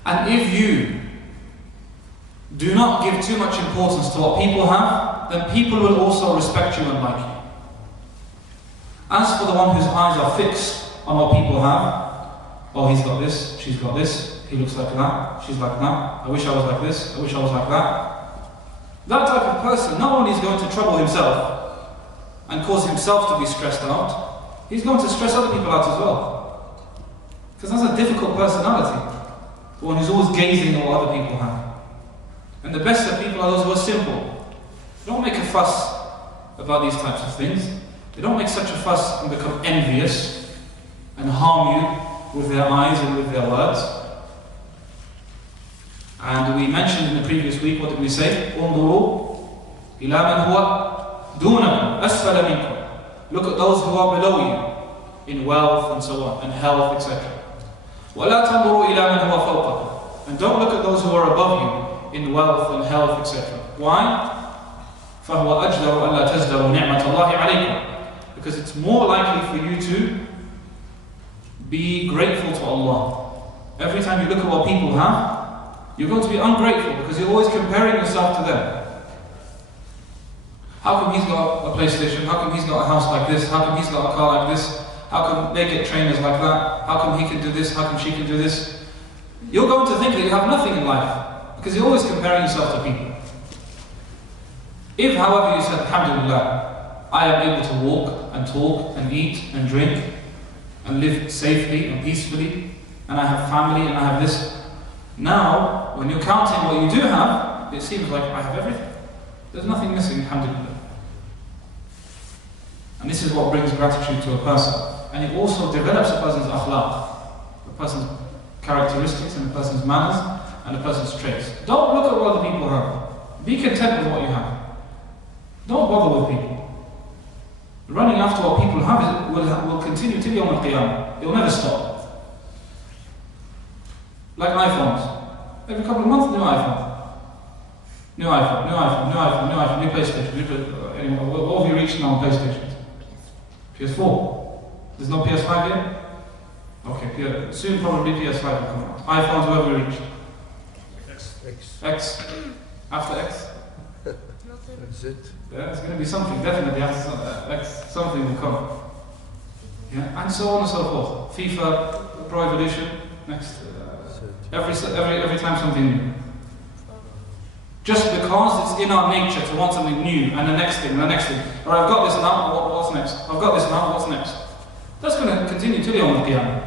And if you do not give too much importance to what people have, then people will also respect you and like you. As for the one whose eyes are fixed on what people have, oh, he's got this, she's got this, he looks like that, she's like that, I wish I was like this, I wish I was like that. That type of person not only is going to trouble himself and cause himself to be stressed out, he's going to stress other people out as well. Because that's a difficult personality. The one who's always gazing at what other people have. And the best of people are those who are simple. They don't make a fuss about these types of things. They don't make such a fuss and become envious and harm you with their eyes and with their words. And we mentioned in the previous week, what did we say? انظروا إلى من هو دونكم أسفل منكم. Look at those who are below you in wealth and so on, and health, etc. ولا تنظروا إلى من هو فوقكم. And don't look at those who are above you in wealth and health, etc. Why? فهو أجدر ألا تزدروا نعمة الله عليكم. Because it's more likely for you to be grateful to Allah. Every time you look at what people have, you're going to be ungrateful because you're always comparing yourself to them. How come he's got a PlayStation? How come he's got a house like this? How come he's got a car like this? How come they get trainers like that? How come he can do this? How come she can do this? You're going to think that you have nothing in life because you're always comparing yourself to people. If, however, you said, Alhamdulillah, I am able to walk and talk and eat and drink and live safely and peacefully, and I have family and I have this. Now, when you're counting what you do have, it seems like I have everything. There's nothing missing, alhamdulillah. And this is what brings gratitude to a person. and it also develops a person's akhlaq, a person's characteristics and a person's manners and a person's traits. Don't look at what other people have. Be content with what you have. Don't bother with people. Running after what people have will continue till Yawm al-Qiyamah. It will never stop. Like iPhones. Every couple of months, new iPhone. New iPhone, new iPhone, new iPhone, new iPhone, new PlayStation. Anyway, what have you reached now on PlayStation? PS4. There's no PS5 yet? Okay, soon probably PS5 will come out. iPhones, where have we reached? X. After X? That's it. Yeah, it's going to be something, definitely after X, something will come. Yeah, and so on and so forth. FIFA, Pro Evolution, next. Every time something new. Just because it's in our nature to want something new, and the next thing, and the next thing. Alright, I've got this now, what's next? I've got this now, what's next? That's going to continue till Yawm al-Qiyamah.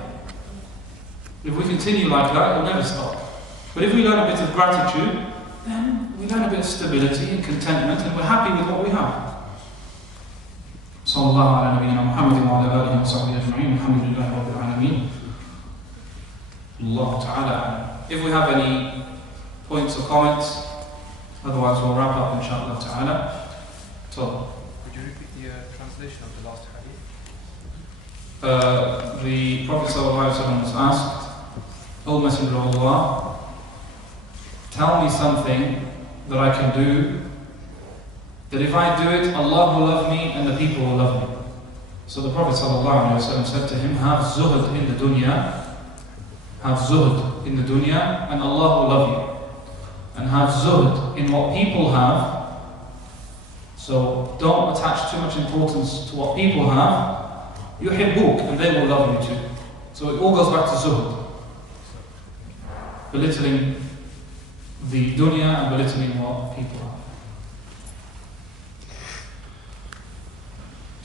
If we continue like that, it will never stop. But if we learn a bit of gratitude, then we learn a bit of stability and contentment, and we're happy with what we have. Sallallahu ala nabiyyina Muhammadin wa ala alihi wa sahbihi ajma'in. Alhamdulillahi rabbil alameen. Allah ta'ala. If we have any points or comments, otherwise we'll wrap up inshallah ta'ala. So, Could you repeat the translation of the last hadith? The Prophet ﷺ was asked, O Messenger of Allah, tell me something that I can do, that if I do it, Allah will love me and the people will love me. So the Prophet ﷺ said to him, have zuhd in the dunya, have zuhd in the dunya, and Allah will love you. And have zuhd in what people have. So don't attach too much importance to what people have. Yuhibbuk, and they will love you too. So it all goes back to zuhd. Belittling the dunya and belittling what people have.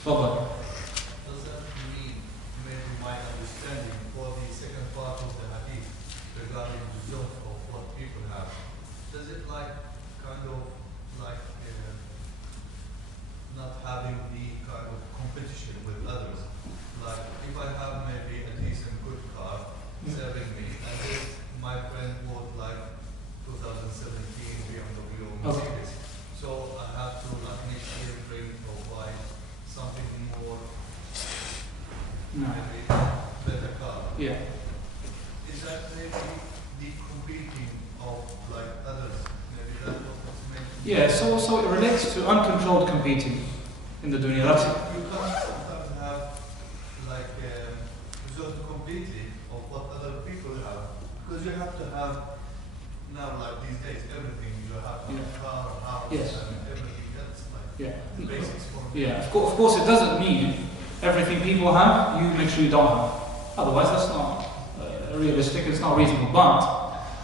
Fadal. Does that mean, maybe my understanding, for the second part of the hadith regarding the zone of what people have, does it like kind of like not having the kind of competition with others? Like if I have maybe a decent good car serving me, and if my friend bought like 2017 BMW or Mercedes, so I have to like next year bring or buy something more, No. maybe better car. Yeah. Is that maybe the competing of like others? Maybe that's what's meant. Yeah, so it relates to uncontrolled competing in the dunya. That's it. You can't sometimes have like just completely of what other people have, because you have to have now like these days everything you have to have car, house, Yes. and everything that's like Yeah. the basics for me. Yeah, of course it doesn't mean everything people have, you make sure you don't have. Otherwise that's not realistic, it's not reasonable.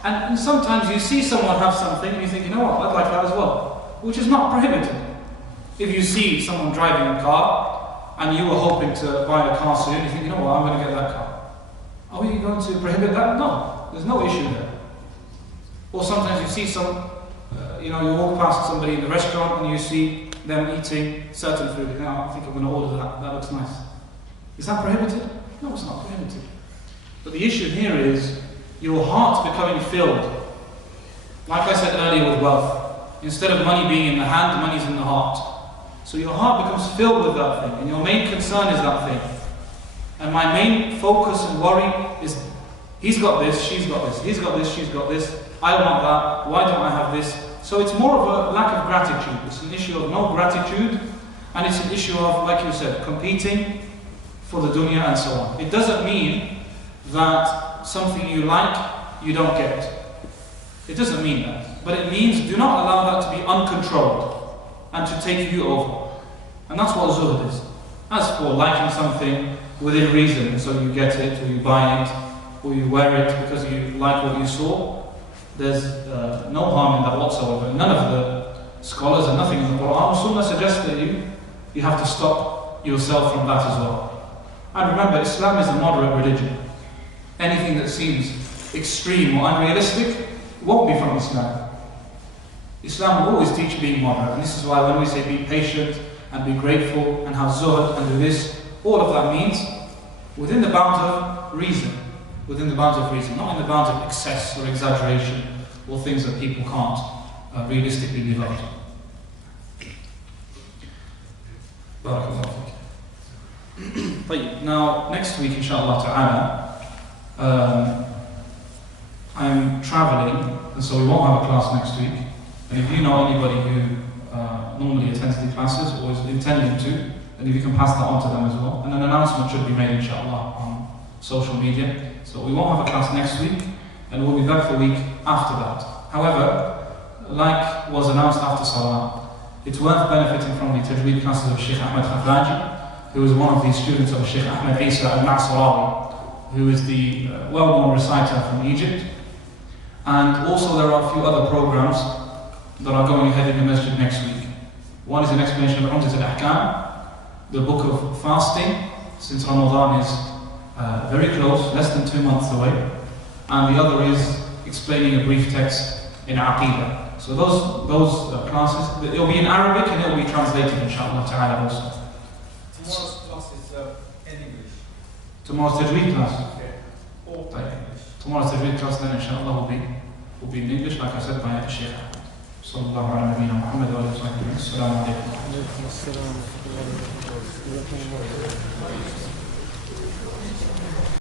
And sometimes you see someone have something and you think, you know what, I'd like that as well. Which is not prohibited. If you see someone driving a car and you were hoping to buy a car soon, you think, you know what, I'm going to get that car. Are we going to prohibit that? No, there's no issue there. Or sometimes you see you walk past somebody in the restaurant and you see them eating certain food. You know, I think I'm going to order that. That looks nice. Is that prohibited? No, it's not prohibited. But the issue here is your heart becoming filled. Like I said earlier with wealth, instead of money being in the hand, money's in the heart. So your heart becomes filled with that thing, and your main concern is that thing. And my main focus and worry is, he's got this, she's got this, he's got this, she's got this, I want that, why don't I have this? So it's more of a lack of gratitude. It's an issue of no gratitude, and it's an issue of, like you said, competing for the dunya and so on. It doesn't mean that something you like, you don't get. It doesn't mean that. But it means do not allow that to be uncontrolled and to take you over. And that's what zuhd is. As for liking something within reason, so you get it, or you buy it, or you wear it because you like what you saw, there's no harm in that whatsoever. None of the scholars and nothing in the Quran or Sunnah suggests that you have to stop yourself from that as well. And remember, Islam is a moderate religion. Anything that seems extreme or unrealistic won't be from Islam. Islam will always teach being moderate, and this is why when we say be patient and be grateful and have zuhd and do this, all of that means within the bounds of reason. Within the bounds of reason, not in the bounds of excess or exaggeration or things that people can't realistically live out. Barakallahu feek. Now, next week, inshallah ta'ala, I'm traveling, and so we won't have a class next week. And if you know anybody who normally attends the classes or is intending to, then if you can pass that on to them as well. And an announcement should be made, inshallah, on social media. So we won't have a class next week, and we'll be back the week after that. However, like was announced after Salah, it's worth benefiting from the Tajweed classes of Shaykh Ahmed Khafraji, who is one of the students of Shaykh Ahmed Isa al-Ma'sarawi, who is the well-known reciter from Egypt. And also there are a few other programs that are going ahead in the masjid next week. One is an explanation of Umdat al-Ahkam, the book of fasting, since Ramadan is very close, less than 2 months away. And the other is explaining a brief text in Aqidah. So those classes, it will be in Arabic and it will be translated, inshallah ta'ala also. Tomorrow's class is in English. Tomorrow's Tajweed class. Okay. All in English. Tomorrow's Tajweed class then, inshallah, will be in English, like I said, by Shaykh. Sallallahu ala nabiyyina Muhammad wa alihi wa sahbihi. Assalamu alaikum. عليكم السلام ورحمة الله وبركاته.